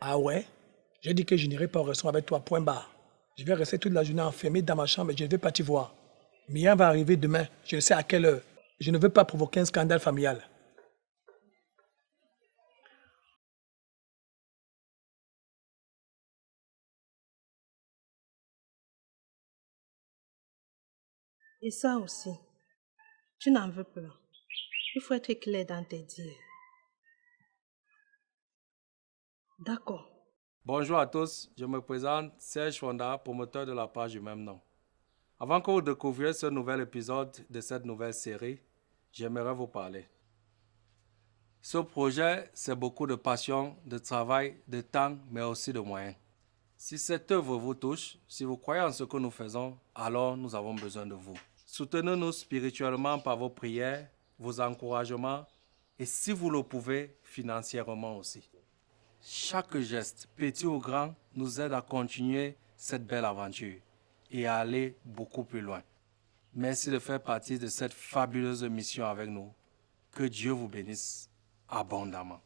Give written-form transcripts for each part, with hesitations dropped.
Ah ouais? J'ai dit que je n'irai pas au restaurant avec toi, point barre. Je vais rester toute la journée enfermé dans ma chambre et je ne vais pas t'y voir. Mia va arriver demain, je ne sais à quelle heure. Je ne veux pas provoquer un scandale familial. Et ça aussi, tu n'en veux pas. Il faut être clair dans tes dires. D'accord. Bonjour à tous, je me présente Serge Fonda, promoteur de la page du même nom. Avant que vous découvriez ce nouvel épisode de cette nouvelle série, j'aimerais vous parler. Ce projet, c'est beaucoup de passion, de travail, de temps, mais aussi de moyens. Si cette œuvre vous touche, si vous croyez en ce que nous faisons, alors nous avons besoin de vous. Soutenez-nous spirituellement par vos prières, vos encouragements et si vous le pouvez, financièrement aussi. Chaque geste, petit ou grand, nous aide à continuer cette belle aventure et à aller beaucoup plus loin. Merci de faire partie de cette fabuleuse mission avec nous. Que Dieu vous bénisse abondamment.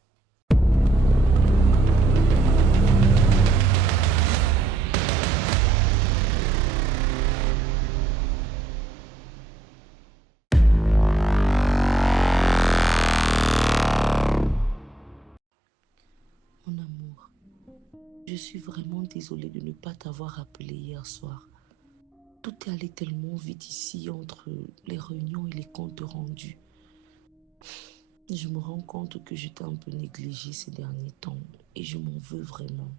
Mon amour, je suis vraiment désolée de ne pas t'avoir appelé hier soir. Tout est allé tellement vite ici entre les réunions et les comptes rendus. Je me rends compte que j'étais un peu négligée ces derniers temps et je m'en veux vraiment.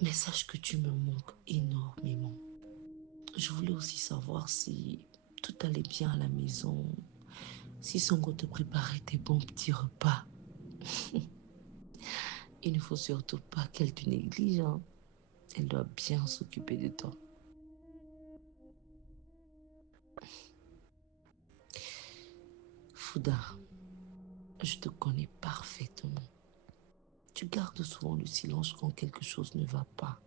Mais sache que tu me manques énormément. Je voulais aussi savoir si tout allait bien à la maison, si Songo te préparait tes bons petits repas. Il ne faut surtout pas qu'elle te néglige, hein. Elle doit bien s'occuper de toi. Fouda, je te connais parfaitement. Tu gardes souvent le silence quand quelque chose ne va pas.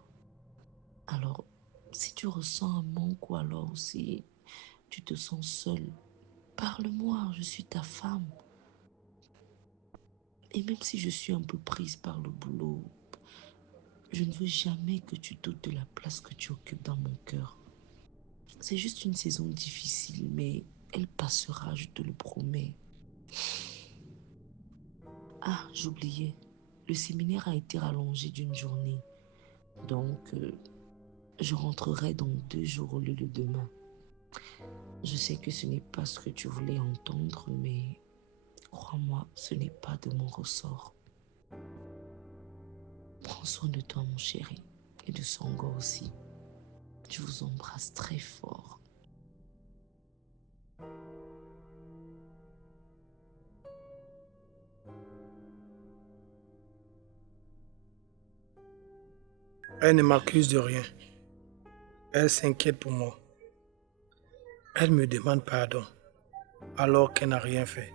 Alors, si tu ressens un manque ou alors si tu te sens seule, parle-moi, je suis ta femme. Et même si je suis un peu prise par le boulot, je ne veux jamais que tu doutes de la place que tu occupes dans mon cœur. C'est juste une saison difficile, mais elle passera, je te le promets. Ah, j'oubliais. Le séminaire a été rallongé d'une journée. Donc, je rentrerai dans 2 jours au lieu de demain. Je sais que ce n'est pas ce que tu voulais entendre, mais crois-moi, ce n'est pas de mon ressort. Prends soin de toi, mon chéri, et de Songo aussi. Je vous embrasse très fort. Elle ne m'accuse de rien. Elle s'inquiète pour moi. Elle me demande pardon, alors qu'elle n'a rien fait.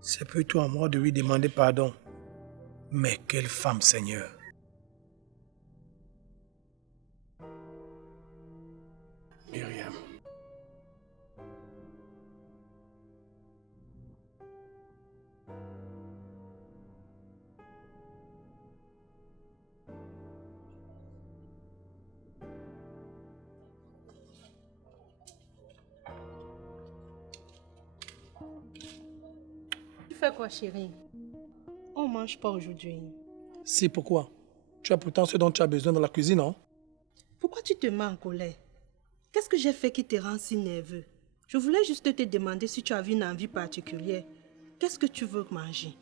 C'est plutôt à moi de lui demander pardon. Mais quelle femme, Seigneur! Myriam. Tu fais quoi, chérie? On mange pas aujourd'hui. Si, pourquoi? Tu as pourtant ce dont tu as besoin dans la cuisine, non? Pourquoi tu te mets en colère? Qu'est-ce que j'ai fait qui te rend si nerveux? Je voulais juste te demander si tu avais une envie particulière. Qu'est-ce que tu veux manger?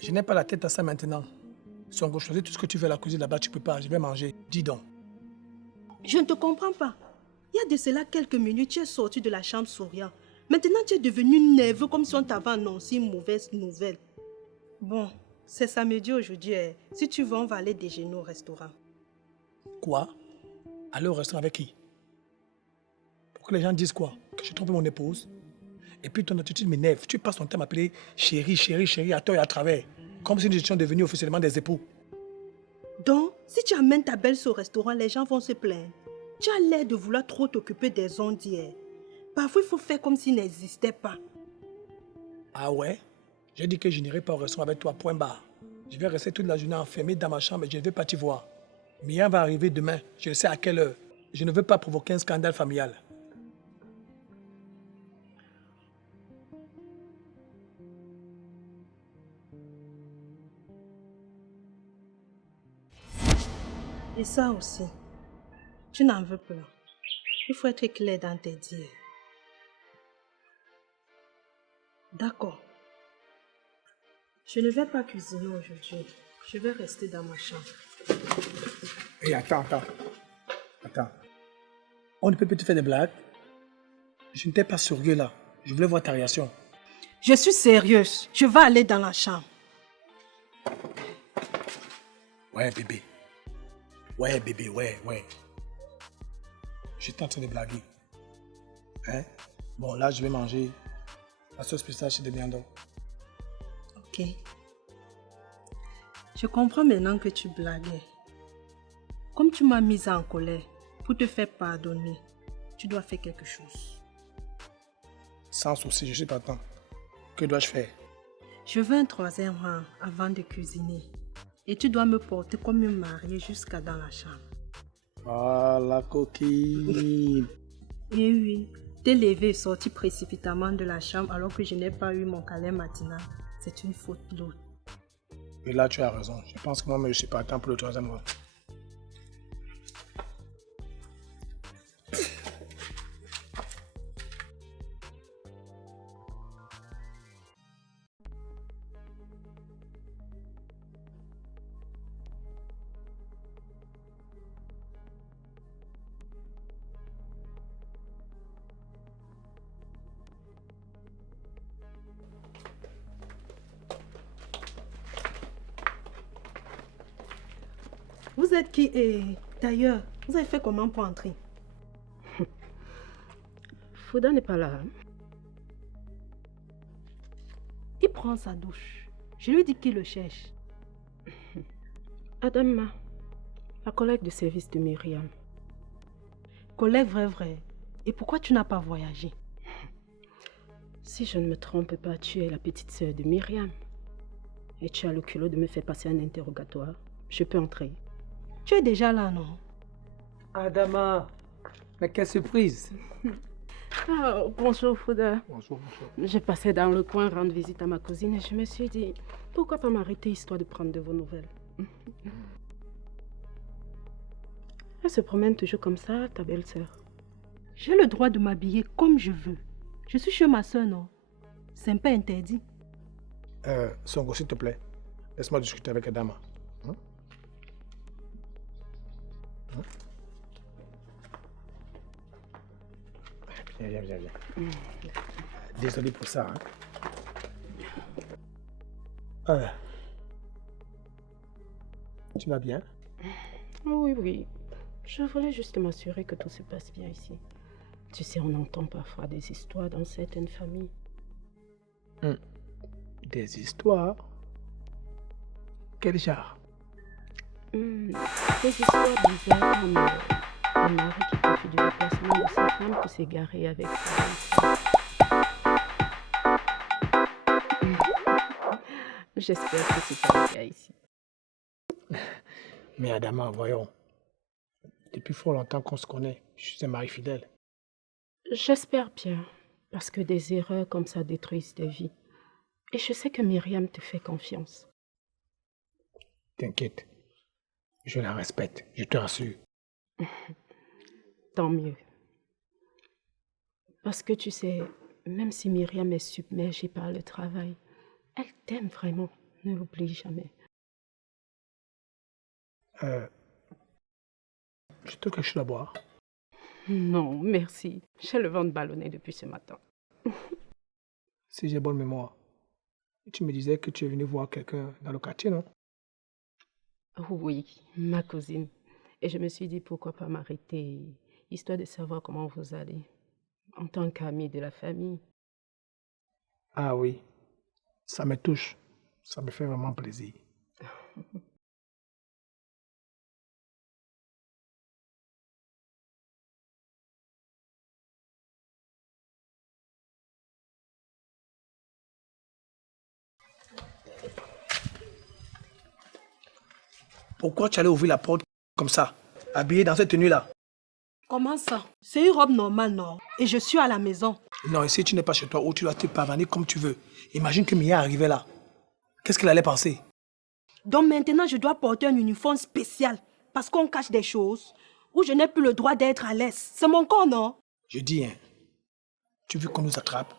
Je n'ai pas la tête à ça maintenant. Si on choisit tout ce que tu veux à la cuisine là-bas, tu peux pas. Je vais manger. Dis donc. Je ne te comprends pas. Il y a de cela quelques minutes, tu es sorti de la chambre souriant. Maintenant, tu es devenu nerveux comme si on t'avait annoncé une mauvaise nouvelle. Bon, c'est samedi aujourd'hui. Si tu veux, on va aller déjeuner au restaurant. Quoi? Aller au restaurant avec qui? Pour que les gens disent quoi? Que je trompe mon épouse? Et puis ton attitude m'énerve. Tu passes ton temps à m'appeler chérie, chérie, chérie, à tort et à travers. Comme si nous étions devenus officiellement des époux. Donc, si tu amènes ta belle-sœur au restaurant, les gens vont se plaindre. Tu as l'air de vouloir trop t'occuper des ondes d'hier. Parfois, il faut faire comme s'ils n'existaient pas. Ah ouais? J'ai dit que je n'irai pas au restaurant avec toi, point barre. Je vais rester toute la journée enfermé dans ma chambre et je ne vais pas t'y voir. Myriam va arriver demain, je ne sais à quelle heure. Je ne veux pas provoquer un scandale familial. Et ça aussi, tu n'en veux pas. Il faut être clair dans tes dires. D'accord. Je ne vais pas cuisiner aujourd'hui. Je vais rester dans ma chambre. Hé, attends. On ne peut plus te faire des blagues. Je n'étais pas sérieux là. Je voulais voir ta réaction. Je suis sérieuse. Je vais aller dans la chambre. Ouais, bébé. Ouais. J'étais en train de blaguer. Hein? Bon, là, je vais manger la sauce pistache de viande. Ok. Je comprends maintenant que tu blaguais. Comme tu m'as mise en colère pour te faire pardonner, tu dois faire quelque chose. Sans souci, je suis partant. Que dois-je faire? Je veux un 3e rang avant de cuisiner. Et tu dois me porter comme une mariée jusqu'à dans la chambre. Ah, la coquine. Et oui, t'es levé et sorti précipitamment de la chambre alors que je n'ai pas eu mon câlin matinal. C'est une faute lourde. Et là, tu as raison. Je pense que moi-même, je suis partant pour le 3e rang. Vous êtes qui et d'ailleurs, vous avez fait comment pour entrer? Fouda n'est pas là. Il prend sa douche. Je lui dis qu'il le cherche. Adama, la collègue de service de Myriam. Collègue vrai. Et pourquoi tu n'as pas voyagé? Si je ne me trompe pas, tu es la petite sœur de Myriam. Et tu as le culot de me faire passer un interrogatoire. Je peux entrer. Tu es déjà là, non? Adama, mais quelle surprise! Ah, bonjour Fouda. Bonjour. Je passais dans le coin rendre visite à ma cousine et je me suis dit, pourquoi pas m'arrêter histoire de prendre de vos nouvelles? Elle se promène toujours comme ça, ta belle-sœur. J'ai le droit de m'habiller comme je veux. Je suis chez ma soeur, non? C'est un peu interdit. Songo, s'il te plaît, laisse-moi discuter avec Adama. Viens. Désolé pour ça. Tu vas bien? Oui. Je voulais juste m'assurer que tout se passe bien ici. Tu sais, on entend parfois des histoires dans certaines familles. Des histoires? Quel genre? Des histoires bizarres comme un mari qui profite du déplacement de sa femme pour s'égarer avec sa J'espère que c'est pas le cas ici. Mais Adama, voyons. Depuis fort longtemps qu'on se connaît, je suis un mari fidèle. J'espère bien, parce que des erreurs comme ça détruisent des vies. Et je sais que Myriam te fait confiance. T'inquiète, je la respecte, je te rassure. Tant mieux. Parce que tu sais, même si Myriam est submergée par le travail, elle t'aime vraiment. Ne l'oublie jamais. Je te quelque chose à boire. Non, merci. J'ai le ventre ballonné depuis ce matin. Si j'ai bonne mémoire, tu me disais que tu es venu voir quelqu'un dans le quartier, non? Oui, ma cousine. Et je me suis dit pourquoi pas m'arrêter, histoire de savoir comment vous allez, en tant qu'amie de la famille. Ah oui, ça me touche. Ça me fait vraiment plaisir. Pourquoi tu allais ouvrir la porte comme ça, habillée dans cette tenue-là? Comment ça? C'est une robe normale, non? Et je suis à la maison. Non, ici tu n'es pas chez toi où tu dois te pavaner comme tu veux. Imagine que Mia arrivait là. Qu'est-ce qu'elle allait penser? Donc maintenant, je dois porter un uniforme spécial parce qu'on cache des choses où je n'ai plus le droit d'être à l'aise. C'est mon corps, non? Je dis, hein, tu veux qu'on nous attrape?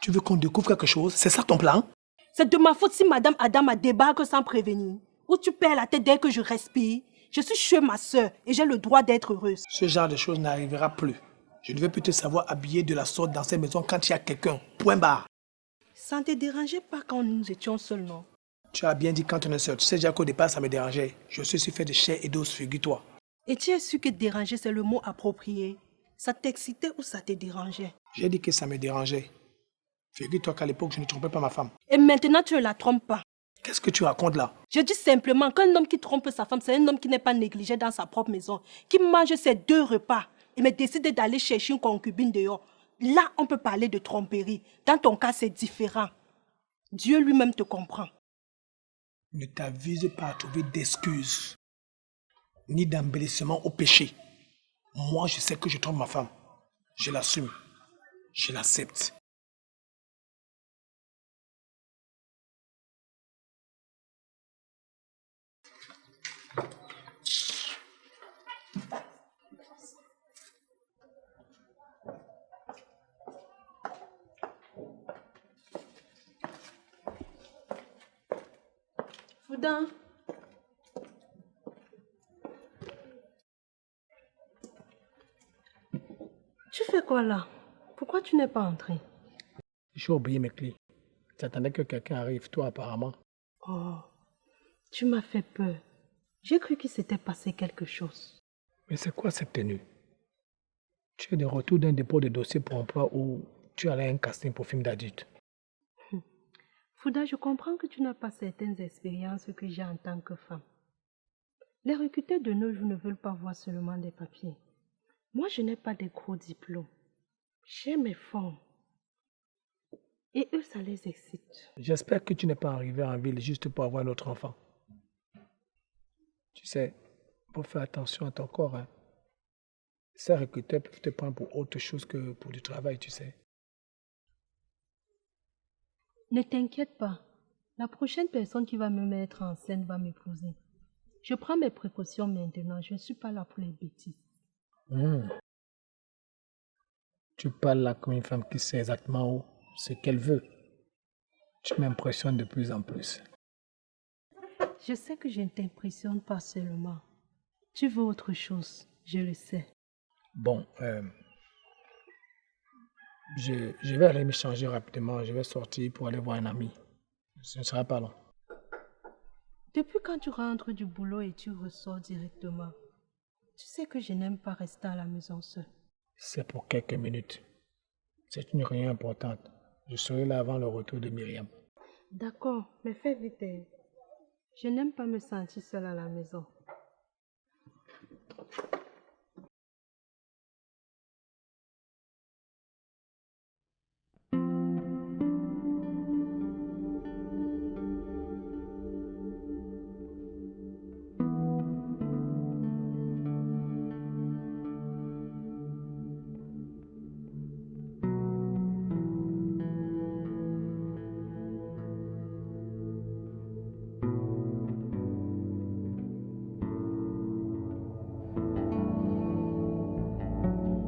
Tu veux qu'on découvre quelque chose? C'est ça ton plan? C'est de ma faute si Madame Adama débarque sans prévenir. Ou tu perds la tête dès que je respire. Je suis chez ma soeur et j'ai le droit d'être heureuse. Ce genre de choses n'arrivera plus. Je ne veux plus te savoir habillé de la sorte dans ces maisons quand il y a quelqu'un. Point barre. Ça ne te dérangeait pas quand nous étions seuls, non? Tu as bien dit quand on est seul. Tu sais déjà qu'au départ, ça me dérangeait. Je suis fait de chair et d'os, figure-toi. Et tu es sûr que déranger, c'est le mot approprié? Ça t'excitait ou ça te dérangeait? J'ai dit que ça me dérangeait. Figure-toi qu'à l'époque, je ne trompais pas ma femme. Et maintenant, tu ne la trompes pas. Qu'est-ce que tu racontes là? Je dis simplement qu'un homme qui trompe sa femme, c'est un homme qui n'est pas négligé dans sa propre maison, qui mange ses 2 repas et me décide d'aller chercher une concubine dehors. Là, on peut parler de tromperie. Dans ton cas, c'est différent. Dieu lui-même te comprend. Ne t'avise pas à trouver d'excuses, ni d'embellissement au péché. Moi, je sais que je trompe ma femme. Je l'assume. Je l'accepte. Fouda. Tu fais quoi là? Pourquoi tu n'es pas entré? J'ai oublié mes clés. J'attendais que quelqu'un arrive, toi apparemment. Oh, tu m'as fait peur. J'ai cru qu'il s'était passé quelque chose. Mais c'est quoi cette tenue? Tu es de retour d'un dépôt de dossier pour emploi où tu allais à un casting pour film d'adulte. Fouda, je comprends que tu n'as pas certaines expériences que j'ai en tant que femme. Les recruteurs de nos jours ne veulent pas voir seulement des papiers. Moi, je n'ai pas de gros diplômes. J'ai mes formes. Et eux, ça les excite. J'espère que tu n'es pas arrivé en ville juste pour avoir un autre enfant. Tu sais, faut faire attention à ton corps. Hein. Ces recruteurs peuvent te prendre pour autre chose que pour du travail, tu sais. Ne t'inquiète pas. La prochaine personne qui va me mettre en scène va m'épouser. Je prends mes précautions maintenant. Je ne suis pas là pour les bêtises. Tu parles là comme une femme qui sait exactement ce qu'elle veut. Tu m'impressionnes de plus en plus. Je sais que je ne t'impressionne pas seulement. Tu veux autre chose, je le sais. Bon, je vais aller me changer rapidement. Je vais sortir pour aller voir un ami. Ce ne sera pas long. Depuis quand tu rentres du boulot et tu ressors directement, tu sais que je n'aime pas rester à la maison seule. C'est pour quelques minutes. C'est une réunion importante. Je serai là avant le retour de Myriam. D'accord, mais fais vite. Je n'aime pas me sentir seule à la maison.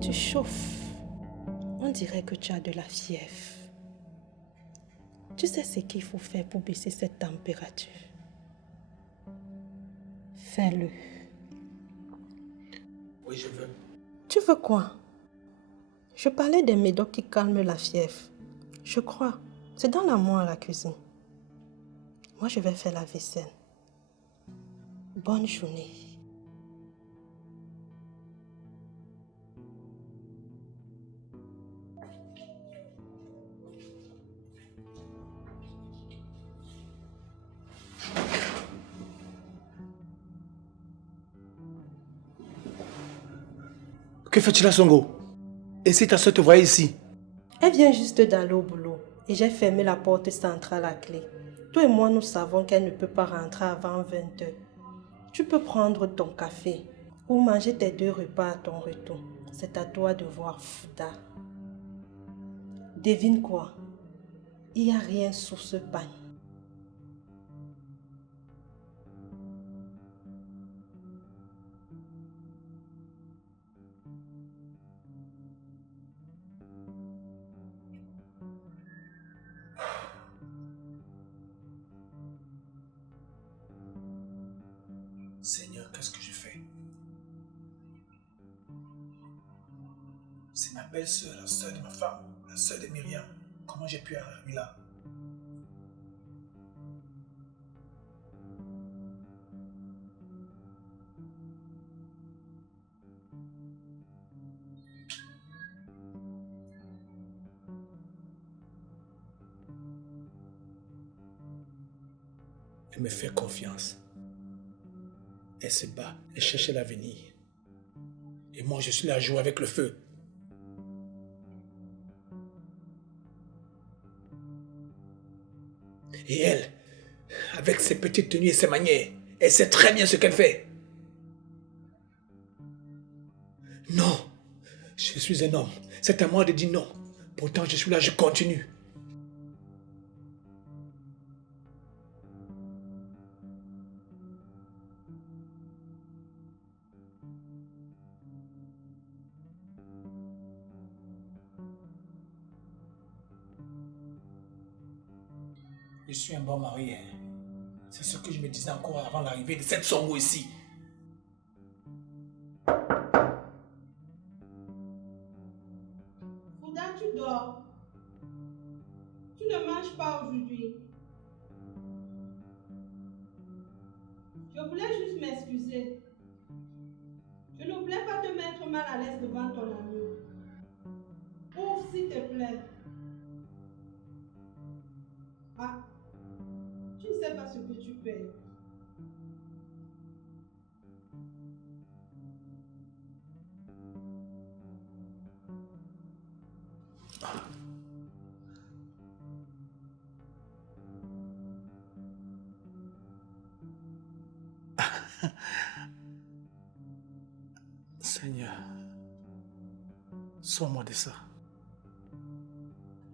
Tu chauffes. On dirait que tu as de la fièvre. Tu sais ce qu'il faut faire pour baisser cette température. Fais-le. Oui, je veux. Tu veux quoi? Je parlais des médocs qui calment la fièvre. Je crois. C'est dans l'armoire à la cuisine. Moi, je vais faire la vaisselle. Bonne journée. Que fais-tu là, Songo? Et si ta soeur te voyait ici? Elle vient juste d'aller au boulot et j'ai fermé la porte centrale à clé. Toi et moi, nous savons qu'elle ne peut pas rentrer avant 20h. Tu peux prendre ton café ou manger tes 2 repas à ton retour. C'est à toi de voir, Fouda. Devine quoi? Il n'y a rien sous ce pain. Seigneur, qu'est-ce que je fais? C'est ma belle-sœur, la sœur de ma femme, la sœur de Myriam. Comment j'ai pu arriver là? Elle me fait confiance. Elle se bat, elle cherche l'avenir. Et moi, je suis là à jouer avec le feu. Et elle, avec ses petites tenues et ses manières, elle sait très bien ce qu'elle fait. Non, je suis un homme. C'est à moi de dire non. Pourtant, je suis là, je continue. Je suis un bon mari. C'est ce que je me disais encore avant l'arrivée de cette Songo ici. Fouda, tu dors. Tu ne manges pas aujourd'hui. Je voulais juste m'excuser. Je ne voulais pas te mettre mal à l'aise devant ton ami. Ouvre, s'il te plaît. Ah, tu ne sais pas ce que tu fais. Seigneur, sors-moi de ça.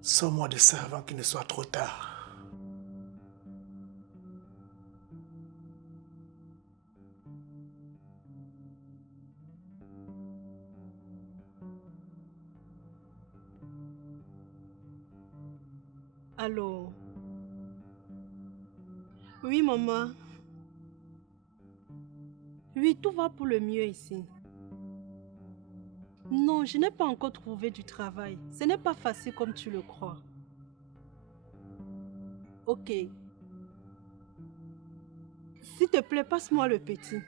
Sors-moi de ça avant qu'il ne soit trop tard. Allô? Oui, maman. Oui, tout va pour le mieux ici. Non, je n'ai pas encore trouvé du travail. Ce n'est pas facile comme tu le crois. Ok. S'il te plaît, passe-moi le petit.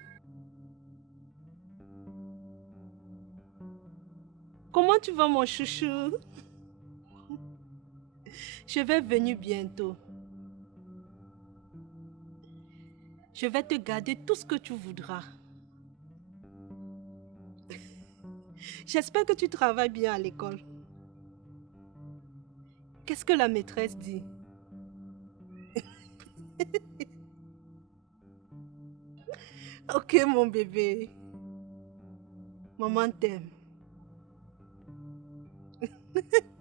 Comment tu vas, mon chouchou? Je vais venir bientôt. Je vais te garder tout ce que tu voudras. J'espère que tu travailles bien à l'école. Qu'est-ce que la maîtresse dit? Ok, mon bébé. Maman t'aime.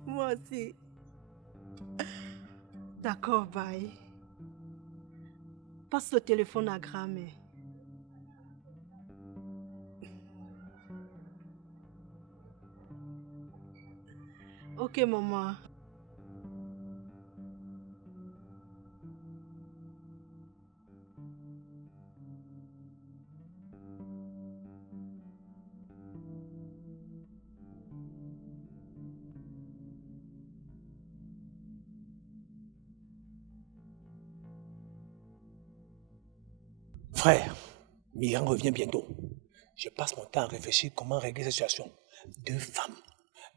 Moi aussi. D'accord, bye. Passe le téléphone à grand-mère. Ok, maman. Frère, Myriam revient bientôt. Je passe mon temps à réfléchir comment régler cette situation. 2 femmes,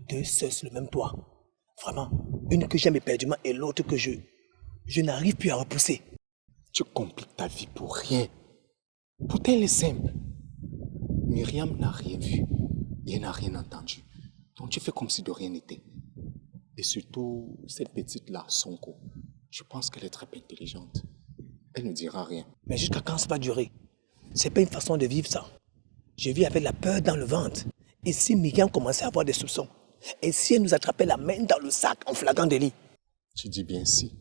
2 sœurs sur le même toit. Vraiment, une que j'aime éperdument et l'autre que je n'arrive plus à repousser. Tu compliques ta vie pour rien. Pourtant, elle est simple. Myriam n'a rien vu et elle n'a rien entendu. Donc tu fais comme si de rien n'était. Et surtout, cette petite-là, Sonko, je pense qu'elle est très intelligente. Elle ne dira rien. Mais jusqu'à quand ça va durer? C'est pas une façon de vivre ça. Je vis avec la peur dans le ventre. Et si Myriam commençait à avoir des soupçons? Et si elle nous attrapait la main dans le sac en flagrant délit? Tu dis bien si.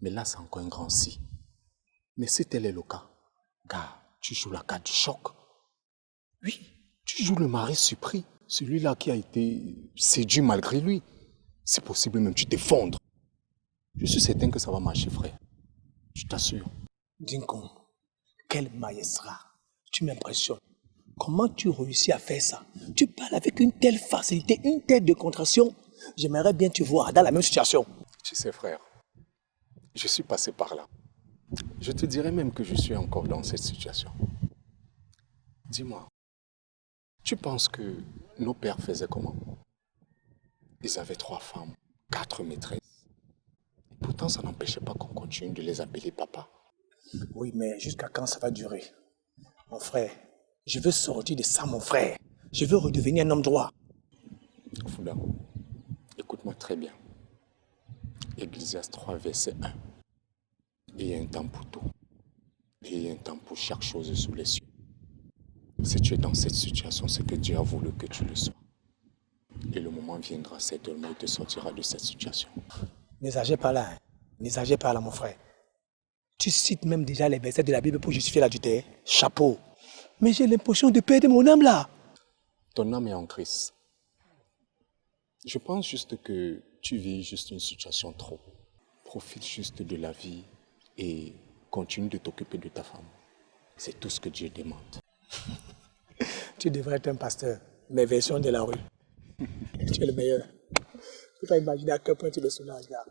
Mais là, c'est encore un grand si. Mais si tel est le cas, gars, tu joues la carte du choc. Oui, tu joues le mari surpris. Celui-là qui a été séduit malgré lui. C'est possible même tu t'effondres. Je suis certain que ça va marcher, frère. Je t'assure. Dinko, quel maestrat. Tu m'impressionnes. Comment tu réussis à faire ça? Tu parles avec une telle facilité, une telle déconcentration. J'aimerais bien te voir dans la même situation. Tu sais, frère, je suis passé par là. Je te dirais même que je suis encore dans cette situation. Dis-moi, tu penses que nos pères faisaient comment? Ils avaient 3 femmes, 4 maîtresses. Et pourtant, ça n'empêchait pas qu'on continue de les appeler papa. Oui, mais jusqu'à quand ça va durer? Mon frère, je veux sortir de ça, mon frère. Je veux redevenir un homme droit. Fouda, écoute-moi très bien. Ecclésiaste 3, verset 1. Il y a un temps pour tout. Et il y a un temps pour chaque chose sous les cieux. Si tu es dans cette situation, c'est que Dieu a voulu que tu le sois. Et le moment viendra certainement, il te sortira de cette situation. N'exagère pas là. N'exagère pas là, mon frère. Tu cites même déjà les versets de la Bible pour justifier l'adultère. Chapeau. Mais j'ai l'impression de perdre mon âme là. Ton âme est en Christ. Je pense juste que tu vis juste une situation trop. Profite juste de la vie et continue de t'occuper de ta femme. C'est tout ce que Dieu demande. Tu devrais être un pasteur, mais version de la rue. Tu es le meilleur. Tu peux imaginer à quel point tu le soulages, gars.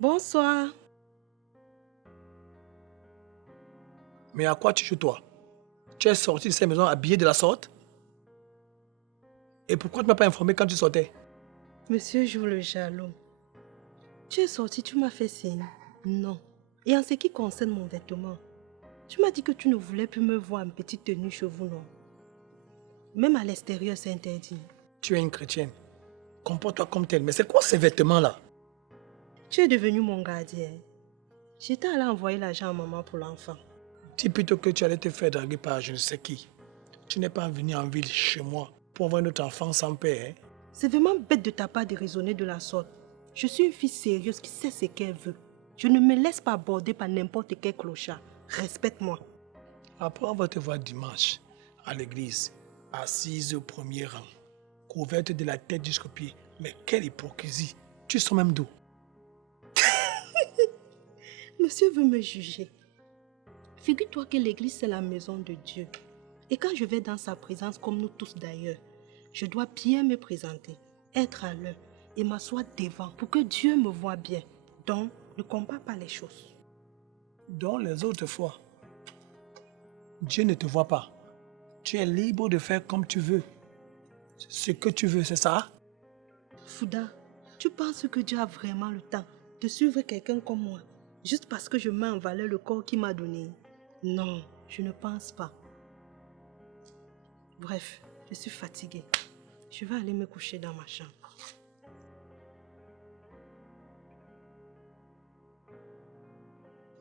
Bonsoir. Mais à quoi tu joues, toi? Tu es sorti de cette maison habillé de la sorte? Et pourquoi tu ne m'as pas informé quand tu sortais? Monsieur joue le jaloux. Tu es sorti, tu m'as fait signe. Non. Et en ce qui concerne mon vêtement, tu m'as dit que tu ne voulais plus me voir en petite tenue cheveux noirs. Même à l'extérieur, c'est interdit. Tu es une chrétienne. Comporte-toi comme telle. Mais c'est quoi ces vêtements-là? Tu es devenu mon gardien. J'étais allée envoyer l'argent à maman pour l'enfant. Dis plutôt que tu allais te faire draguer par je ne sais qui. Tu n'es pas venu en ville chez moi pour avoir notre enfant sans père. Hein? C'est vraiment bête de ta part de raisonner de la sorte. Je suis une fille sérieuse qui sait ce qu'elle veut. Je ne me laisse pas aborder par n'importe quel clochard. Respecte-moi. Après, on va te voir dimanche à l'église, assise au premier rang, couverte de la tête jusqu'aux pieds. Mais quelle hypocrisie! Tu sens même d'où? Monsieur veut me juger. Figure-toi que l'église, c'est la maison de Dieu. Et quand je vais dans sa présence, comme nous tous d'ailleurs, je dois bien me présenter, être à l'heure et m'asseoir devant pour que Dieu me voie bien. Donc, ne compare pas les choses. Dans les autres fois, Dieu ne te voit pas. Tu es libre de faire comme tu veux. Ce que tu veux, c'est ça? Fouda, tu penses que Dieu a vraiment le temps de suivre quelqu'un comme moi, juste parce que je mets en valeur le corps qu'il m'a donné? Non, je ne pense pas. Bref, je suis fatiguée. Je vais aller me coucher dans ma chambre.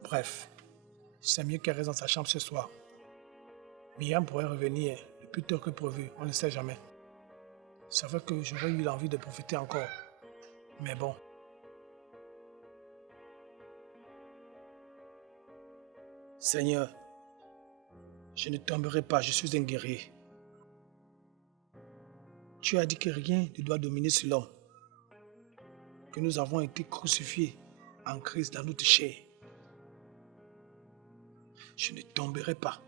Bref, c'est mieux qu'elle reste dans sa chambre ce soir. Myriam pourrait revenir le plus tôt que prévu, on ne sait jamais. C'est vrai que j'aurais eu l'envie de profiter encore. Mais bon. Seigneur, je ne tomberai pas, je suis un guerrier. Tu as dit que rien ne doit dominer sur l'homme. Que nous avons été crucifiés en Christ dans notre chair. Je ne tomberai pas.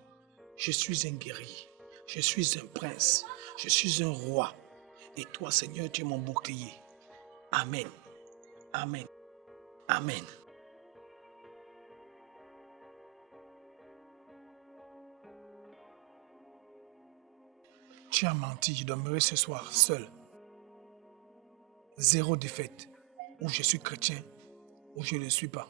Je suis un guerrier. Je suis un prince. Je suis un roi. Et toi, Seigneur, tu es mon bouclier. Amen. Amen. Amen. Tu as menti, je dormirai ce soir seul. 0 défaite. Ou je suis chrétien, ou je ne le suis pas.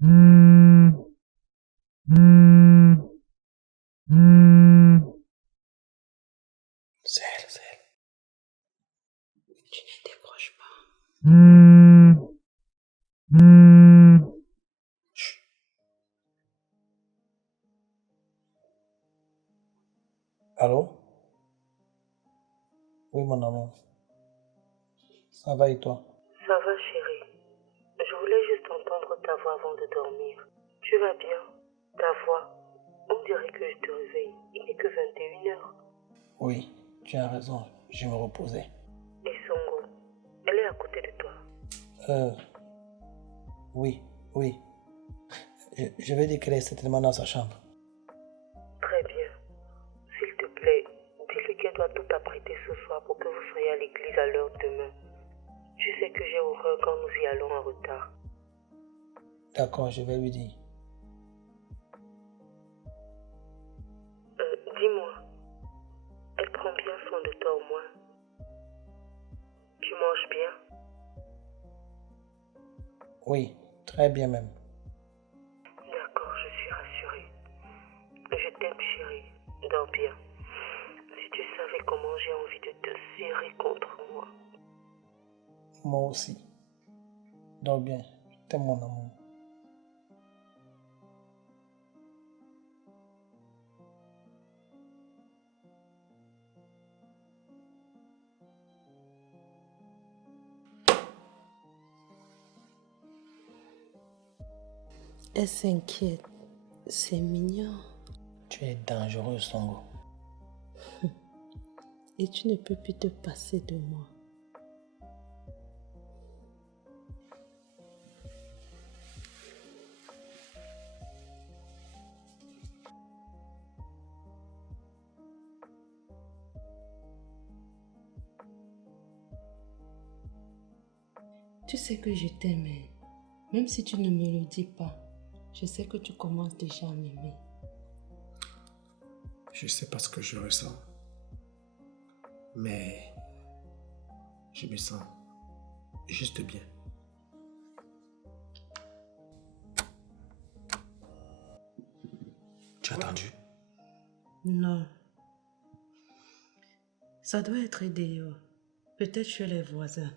C'est elle, c'est elle. Tu ne décroches pas. Chut. Allô? Oui, mon amour. Ça va et toi? Ça va, chérie. Je voulais juste entendre ta voix avant de dormir. Tu vas bien? Ta voix, on dirait que je te réveille. Il n'est que 21h. Oui, tu as raison. Je me reposais. Et Songo, elle est à côté de toi. Oui, oui. Je vais dire qu'elle est certainement dans sa chambre. Très bien. S'il te plaît, dis-lui qu'elle doit tout apprêter ce soir pour que vous soyez à l'église à l'heure demain. Je sais que j'ai horreur quand nous y allons en retard. D'accord, je vais lui dire. Dis-moi, elle prend bien soin de toi au moins. Tu manges bien? Oui, très bien même. D'accord, je suis rassurée. Je t'aime, chérie. Dors bien. Si tu savais comment j'ai envie de te serrer contre moi. Moi aussi. Dors bien. Je t'aime, mon amour. Elle s'inquiète. C'est mignon. Tu es dangereux, Songo. Et tu ne peux plus te passer de moi. Tu sais que je t'aime, hein. Même si tu ne me le dis pas, je sais que tu commences déjà à m'aimer. Je sais pas ce que je ressens. Mais je me sens juste bien. Tu as entendu? Non. Ça doit être dehors. Peut-être chez les voisins.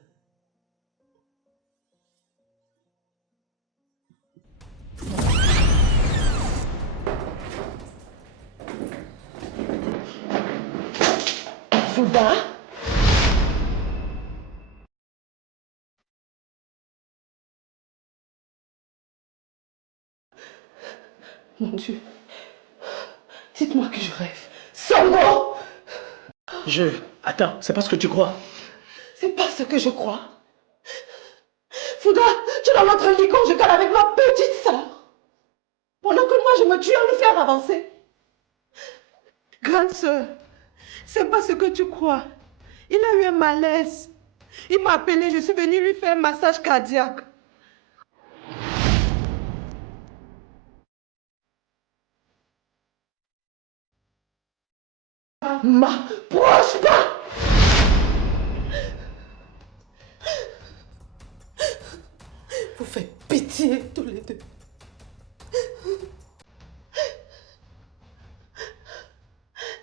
Fouda? Mon Dieu. Dites-moi que je rêve. Songo! Attends, c'est pas ce que tu crois. C'est pas ce que je crois. Fouda, tu es dans notre lit conjugal avec ma petite sœur. Pendant que moi je me tue à le faire avancer. Grande sœur, c'est pas ce que tu crois. Il a eu un malaise. Il m'a appelé, je suis venue lui faire un massage cardiaque. M'approche pas! Vous faites pitié tous les deux.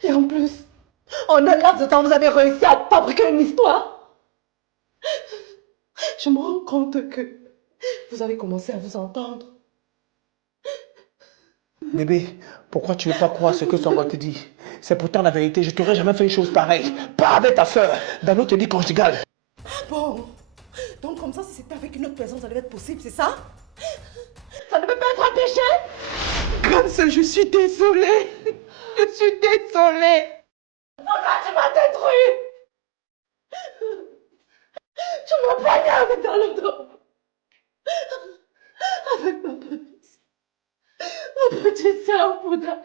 Et en plus, en un laps de temps, vous avez réussi à fabriquer une histoire. Je me rends compte que vous avez commencé à vous entendre. Bébé, pourquoi tu ne veux pas croire ce que Songo te dit? C'est pourtant la vérité, je t'aurais jamais fait une chose pareille. Pas avec ta soeur, dans notre lit conjugal. Bon, donc comme ça, si c'était avec une autre personne, ça devait être possible, c'est ça? Ça ne peut pas être un péché? Comme ça, je suis désolée. Je suis désolée. Pourquoi tu m'as détruit? Tu m'as poignardé dans le dos. Avec ma petite sœur, Bouddha.